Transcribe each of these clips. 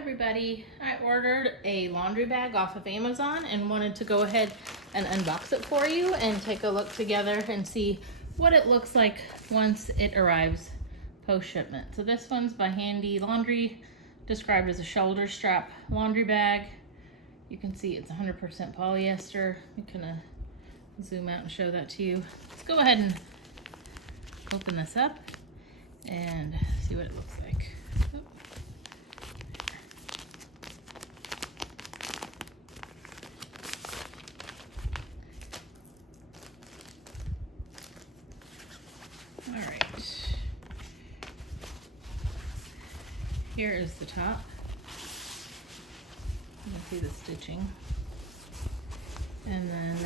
everybody. I ordered a laundry bag off of Amazon and wanted to go ahead and unbox it for you and take a look together and see what it looks like once it arrives post shipment. So this one's by Handy Laundry, described as a shoulder strap laundry bag. You can see it's 100% polyester. I'm gonna zoom out and show that to you. Let's go ahead and open this up and see what it looks like. All right, here is the top. You can see the stitching, and then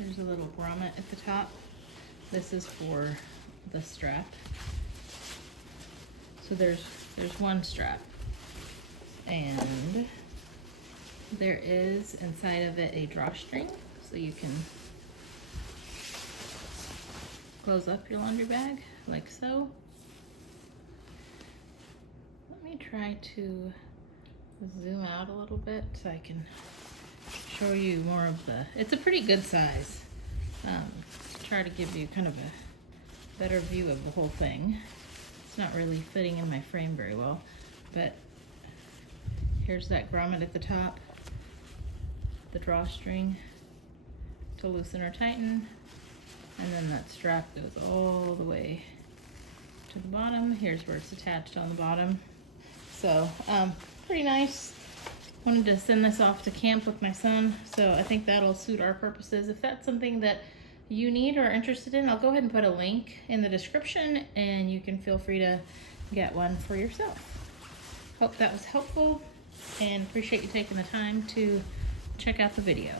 there's a little grommet at the top. This is for the strap. So there's one strap, and there is inside of it a drawstring, so you can close up your laundry bag like so. Let me try to zoom out a little bit so I can show you more of the, it's a pretty good size. Try to give you kind of a better view of the whole thing. It's not really fitting in my frame very well, but here's that grommet at the top, the drawstring to loosen or tighten, and then that strap goes all the way to the bottom. Here's where it's attached on the bottom. So pretty nice. Wanted to send this off to camp with my son, so I think that'll suit our purposes. If that's something that you need or are interested in, I'll go ahead and put a link in the description and you can feel free to get one for yourself. Hope that was helpful and appreciate you taking the time to check out the video.